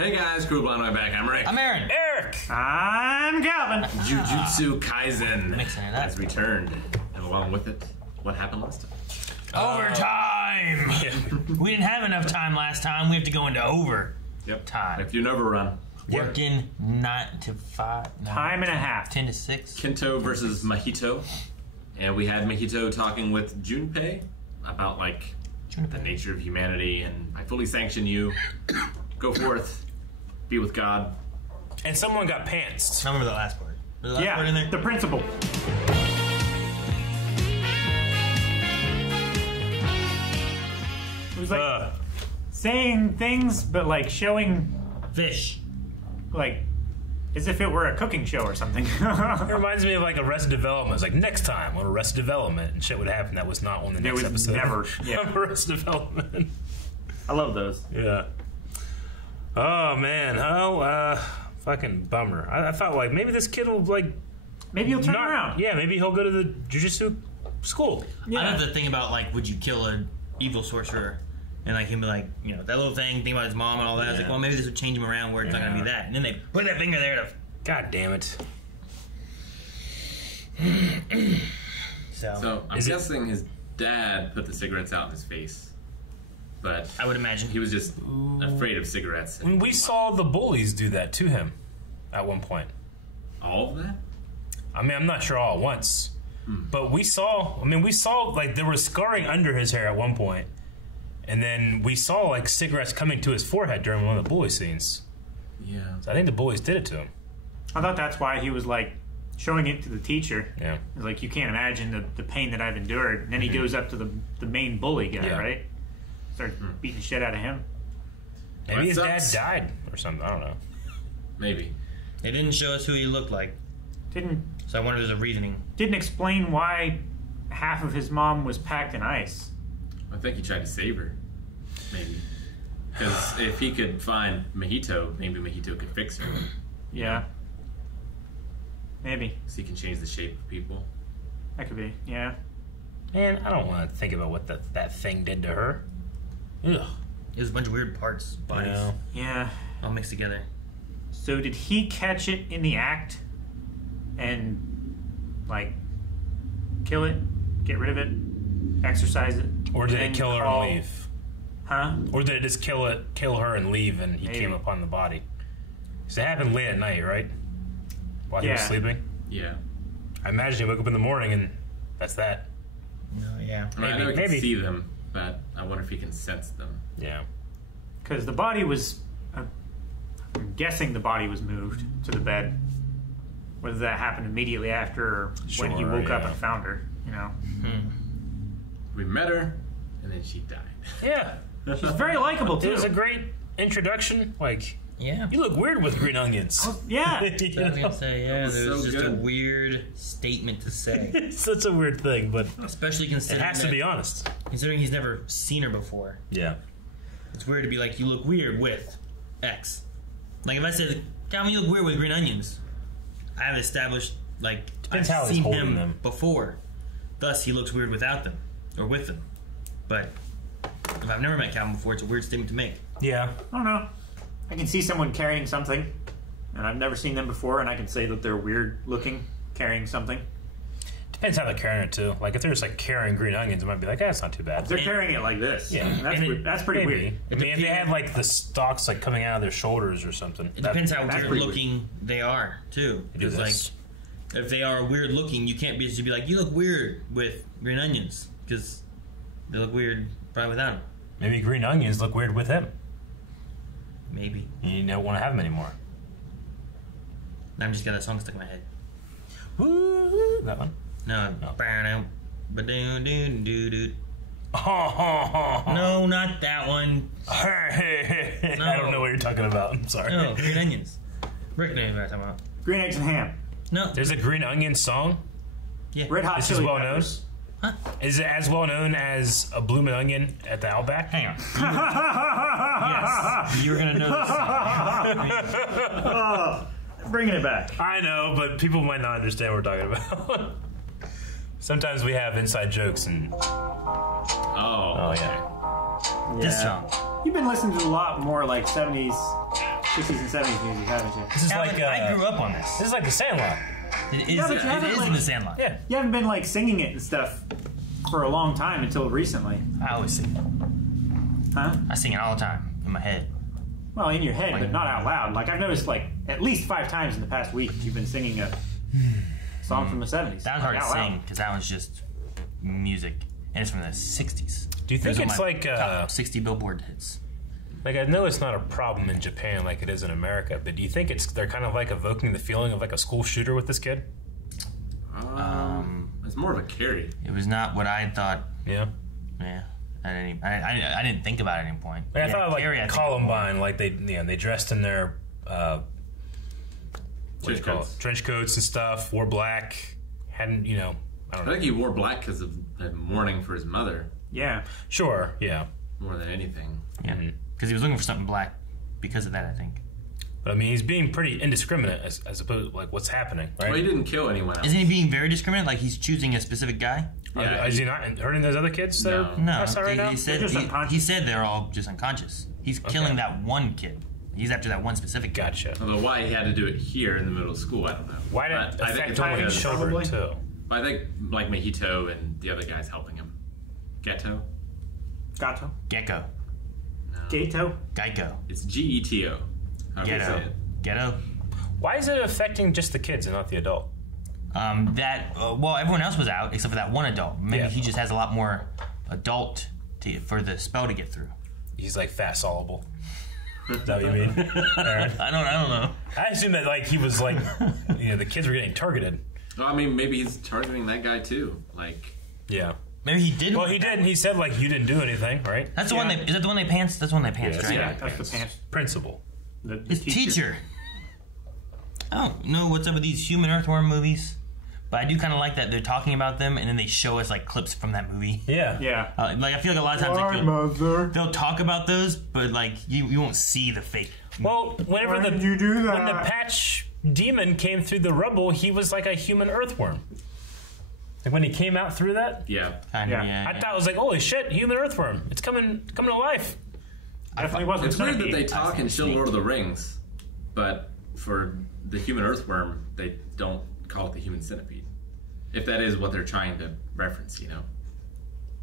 Hey guys, Cool Blind Way back. I'm Rick. I'm Aaron. Eric. I'm Calvin. Jujutsu Kaisen has that. returned, and along with it, what happened last time? Overtime! We didn't have enough time last time. We have to go into overtime. Yep. If you never run. Working 9 to 5. Time and a half. 10 to 6. Kento versus Mahito. And we had Mahito talking with Junpei about, like, the nature of humanity, and I fully sanction you. Go forth. Be with God. And someone got pantsed. I remember the last part. Was the last part in there? The principal. It was like saying things, but like showing Fish. like as if it were a cooking show or something. It reminds me of like Arrested Development. It's like next time on Arrested Development, and shit would happen that was not on the next episode. Never. Of Arrested Development. I love those. Yeah. Oh man. Oh, fucking bummer. I thought like maybe this kid will like. Maybe he'll turn around. Yeah, maybe he'll go to the Jujutsu school. I have to think about, like, would you kill an evil sorcerer? And, like, him be like, you know, that little thing, think about his mom and all that. I was like, well, maybe this would change him around where it's not going to be that. And then they put that finger there to... God damn it. So I'm guessing his dad put the cigarettes out in his face. But I would imagine. he was just afraid of cigarettes. I mean, we saw the bullies do that to him at one point. All of that? I mean, I'm not sure all at once. But we saw, like, there was scarring under his hair at one point. And then we saw, like, cigarettes coming to his forehead during one of the bully scenes. Yeah. So I think the bullies did it to him. I thought that's why he was like showing it to the teacher. Yeah. It's like, you can't imagine the pain that I've endured. And then he goes up to the main bully guy, right? Starts beating the shit out of him. Maybe his dad died or something. I don't know. Maybe. They didn't show us who he looked like. So I wonder if there's a reasoning. Didn't explain why half of his mom was packed in ice. I think he tried to save her. Maybe. Because if he could find Mahito, maybe Mahito could fix her. Yeah. Maybe. So he can change the shape of people. That could be, yeah. Man, I don't want to think about what that thing did to her. Ugh. It was a bunch of weird parts, bodies, Yeah. all mixed together. So did he catch it in the act and, like, kill it, get rid of it, exercise it? Or did it kill her and leave? Huh? Or did it just kill her and leave, and he came upon the body? Because it happened late at night, right? While he was sleeping? Yeah. I imagine he woke up in the morning, and that's that. No, yeah. I know he can see them, but I wonder if he can sense them. Yeah. Because the body was... I'm guessing the body was moved to the bed. Whether that happened immediately after or when he woke up and found her, you know. We met her, and then she died. Yeah. She's very likable, too. It was a great introduction. Like, Yeah. you look weird with green onions. Yeah. I was gonna say, yeah, was it was so just a good. weird statement to say. It's such a weird thing, but Especially it considering has to be honest. considering he's never seen her before. Yeah. It's weird to be like, you look weird with X. Like, if I said, Calvin, you look weird with green onions, I have established, like, Depends how I've he's seen holding him them. before. Thus, he looks weird without them, or with them. But if I've never met Calvin before, it's a weird statement to make. Yeah. I don't know. I can see someone carrying something, and I've never seen them before, and I can say that they're weird looking carrying something. Depends how they're carrying it, too. Like, if they're just, like, carrying green onions, it might be like, that's not too bad. If they're carrying it like this, Yeah. that's pretty Maybe. weird. I mean, if they had, like, the stalks, like, coming out of their shoulders or something. It depends how that's weird pretty looking they are, too. It is Because, like, if they are weird looking, you can't just be like, you look weird with green onions. Because they look weird probably without them. Maybe green onions look weird with him. Maybe. You don't want to have them anymore. I'm just got that song stuck in my head. Woo, that one? No. No. Ba-doo-doo-doo-doo. No, No, not that one. I don't know what you're talking about. I'm sorry. No, green onions. Rick knows what I'm talking about. Green eggs and ham. No. There's a green onion song. Yeah. Red hot This is chili well known. peppers. Huh? Is it as well known as a bloomin' onion at the Outback? Hang on. Yes. You're going to know this. Bringing it back. I know, but people might not understand what we're talking about. Sometimes we have inside jokes and... Oh, yeah. This song. You've been listening to a lot more like 70s 60s and 70s music, haven't you? This is like I grew up on this. This is like the Sandlot. It is, Yeah, but you haven't, it is like- in the Sandlot. Yeah. You haven't been like singing it and stuff for a long time until recently, I always sing it. huh? I sing it all the time in my head. Well, in your head, but not out loud. Like I've noticed, like at least 5 times in the past week, you've been singing a song from the 70s. That was hard Like, to out loud. sing because that was just music, and it's from the 60s. Do you think Those are it's my like top 60 Billboard hits? like I know it's not a problem in Japan like it is in America, but do you think they're kind of like evoking the feeling of like a school shooter with this kid? It's more of a carry. It was not what I thought. Yeah. Yeah, I didn't think about it at any point. Like, I Yeah, thought like Carrie, I think Columbine, like they dressed in their what do you call it? Coats. Trench coats and stuff, wore black, hadn't I don't I know. think he wore black because of the mourning for his mother Yeah. Sure, yeah. more than anything. Yeah, because he was looking for something black because of that, I think. But I mean, he's being pretty indiscriminate as opposed to like what's happening, right? Well, he didn't kill anyone else. Isn't he being very discriminate? Like he's choosing a specific guy? Yeah, Is he not hurting those other kids? That No. are No, passed out right now? he said They're just unconscious. he said they're all just unconscious. He's killing that one kid. He's after that one specific kid. Gotcha. Although why he had to do it here in the middle of school, I don't know. Why did it But I think affect it's only because- children Probably. too? I think like Mahito and the other guys helping him. Ghetto? Gato. Gecko. Gato. Geico. It's Geto. How do you say Ghetto. it? Ghetto. Why is it affecting just the kids and not the adult? Well, everyone else was out except for that one adult. Maybe Yeah. he just has a lot more adult for the spell to get through. He's like fast soluble. Is that what you mean? Aaron? I don't know. I assume that like he was like, the kids were getting targeted. Well, I mean, maybe he's targeting that guy too. Like, Yeah. Maybe he did. Well, he did. And he said like you didn't do anything, right? That's the one. Is that the one they pants? That's the one they pants, Yeah, right? Yeah, that's the pants. Principal. The His teacher. I don't know what's up with these human earthworm movies, but I do kind of like that they're talking about them and then they show us like clips from that movie. Yeah. Yeah. Like I feel like a lot of times like, mother. they'll talk about those, but like you won't see the fake. Well, whenever Why the did you do that? when the patch demon came through the rubble, he was like a human earthworm. Like when he came out through that, yeah. Kind of, Yeah. I thought it was like, holy shit, human earthworm! It's coming to life. Definitely wasn't. It's weird that Centipede. they talk and show Lord of the Rings, but for the human earthworm, they don't call it the human centipede. If that is what they're trying to reference, Yeah,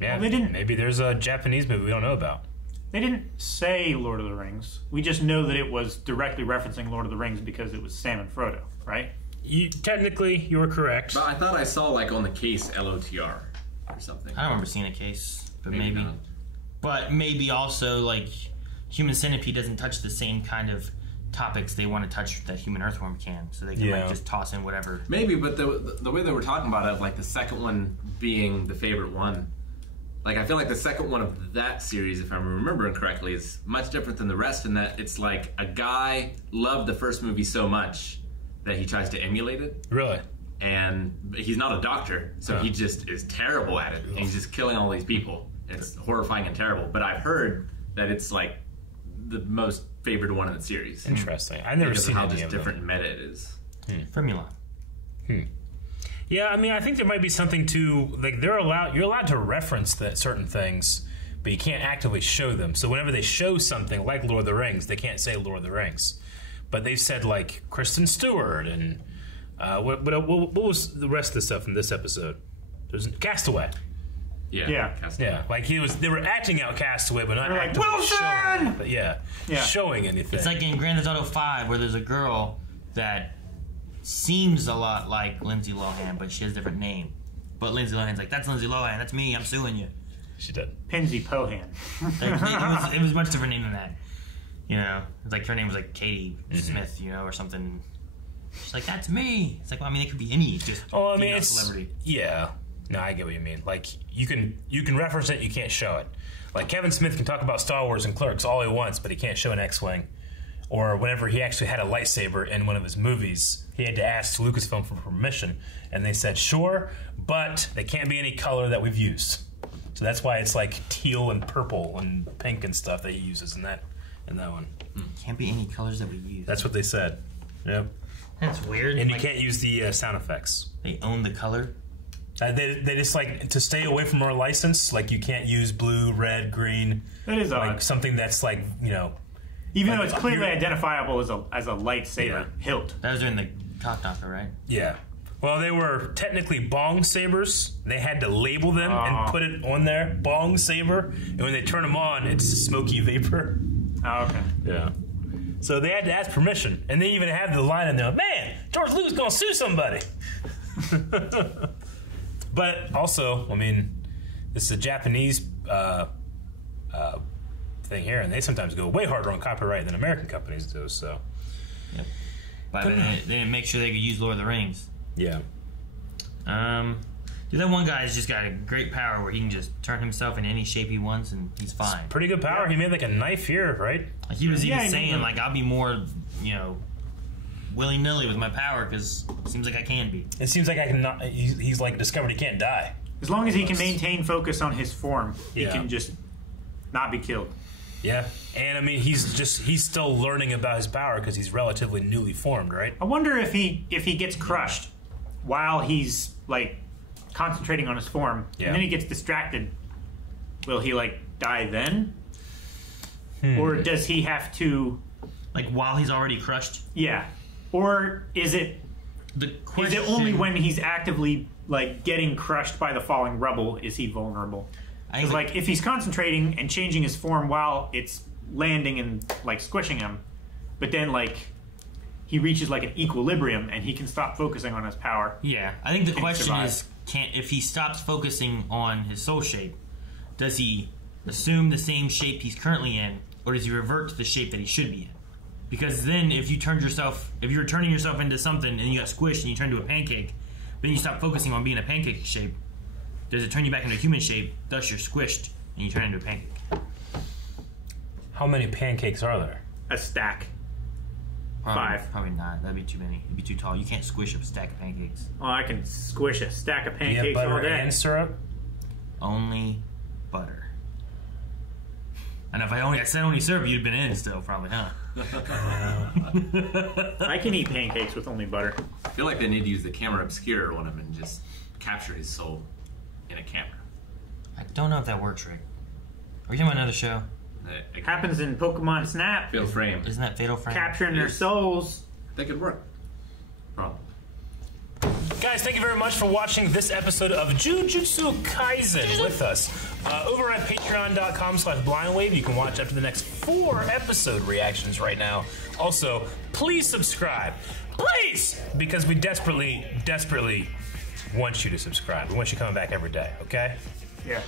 Well, they didn't- Maybe there's a Japanese movie we don't know about. They didn't say Lord of the Rings. We just know that it was directly referencing Lord of the Rings because it was Sam and Frodo, right? Technically, you were correct. But I thought I saw like on the case LOTR or something. I don't remember seeing a case, but maybe. not. But maybe also like human centipede doesn't touch the same kind of topics they want to touch that human earthworm can, so they can Yeah. like just toss in whatever. Maybe, but the way they were talking about it, like the second one being the favorite one, like I feel like the second one of that series, if I'm remembering correctly, is much different than the rest in that it's like a guy loved the first movie so much that he tries to emulate it, Really? and he's not a doctor, so Huh. he just is terrible at it. And he's just killing all these people. It's horrifying and terrible. But I've heard that it's like the most favored one in the series Interesting. I've never because of seen how any just of them. different meta it is. Formula. Yeah, I mean, I think there might be something to like you're allowed to reference certain things, but you can't actively show them. So whenever they show something like Lord of the Rings, they can't say Lord of the Rings, but they've said like Kristen Stewart and what was the rest of the stuff in this episode? There's Castaway. Yeah. Castaway. Yeah, like they were acting out Castaway, but not They're like, actively "Wilson!" showing. But yeah, Yeah. showing anything. It's like in Grand Theft Auto 5 where there's a girl that seems a lot like Lindsay Lohan, but she has a different name. But Lindsay Lohan's like, that's Lindsay Lohan, that's me, I'm suing you. she did. Pinsy Pohan. Like, it was a much different name than that. You know, it's like her name was like Katie Smith, you know, or something. She's like, that's me. It's like, well, I mean, it could be any just Oh, I mean, female it's celebrity. yeah. No, I get what you mean. Like you can reference it, you can't show it. Like Kevin Smith can talk about Star Wars and Clerks all he wants, but he can't show an X-wing. Or whenever he actually had a lightsaber in one of his movies, he had to ask Lucasfilm for permission, and they said sure, but they can't be any color that we've used. So that's why it's like teal and purple and pink and stuff that he uses in that one. Can't be any colors that we use. That's what they said. Yep. That's weird. And you Like, can't use the sound effects. They own the color. They just like to stay away from our license. Like you can't use blue, red, green. That is Like odd. something that's like Even though it's clearly identifiable as a lightsaber hilt. That was during the cock knocker, right? Yeah. Well, they were technically bong sabers. They had to label them and put it on there, bong saber. And when they turn them on, it's smoky vapor. Oh, okay. Yeah. So they had to ask permission, and they even had the line in there, man, George Lucas gonna sue somebody. But also, I mean, this is a Japanese thing here, and they sometimes go way harder on copyright than American companies do. So, Yep. But they didn't make sure they could use Lord of the Rings. yeah. Dude, that one guy's just got a great power where he can just turn himself in any shape he wants, and he's fine. Pretty good power. He made like a knife here, right? Like he was even saying, like, I'll be more, willy-nilly with my power because it seems like I can be. It seems like I can not. He's like discovered he can't die. As long as he can maintain focus on his form, he can just not be killed. Yeah, and I mean he's still learning about his power because he's relatively newly formed, right? I wonder if he gets crushed while he's like concentrating on his form, and then he gets distracted. Will he like die then, or does he have to like while he's already crushed? Yeah, or is it only when he's actively like getting crushed by the falling rubble is he vulnerable? Because like if he's concentrating and changing his form while it's landing and like squishing him, but then like he reaches like an equilibrium and he can stop focusing on his power. Yeah, I think the question is, if he stops focusing on his soul shape, does he assume the same shape he's currently in, or does he revert to the shape that he should be in? Because then if you're turning yourself into something and you got squished and you turn into a pancake, then you stop focusing on being a pancake shape. Does it turn you back into a human shape? Thus, you're squished and you turn into a pancake. How many pancakes are there? A stack. Probably, 5. Probably not. That'd be too many. It'd be too tall. You can't squish a stack of pancakes. Oh, I can squish a stack of pancakes Yeah, butter all day. and syrup. Only butter. And if I said only syrup, you'd have been in still, probably, huh? I can eat pancakes with only butter. I feel like they need to use the camera obscure on him and just capture his soul in a camera. I don't know if that works, Rick. Are you talking about another show? It happens in Pokemon Snap. Fatal Frame. Isn't that Fatal Frame? Capturing their souls. That could work. Probably. Guys, thank you very much for watching this episode of Jujutsu Kaisen with us. Over at patreon.com/blindwave, you can watch up to the next 4 episode reactions right now. Also, please subscribe. Please! Because we desperately, desperately want you to subscribe. We want you coming back every day, okay? Yeah.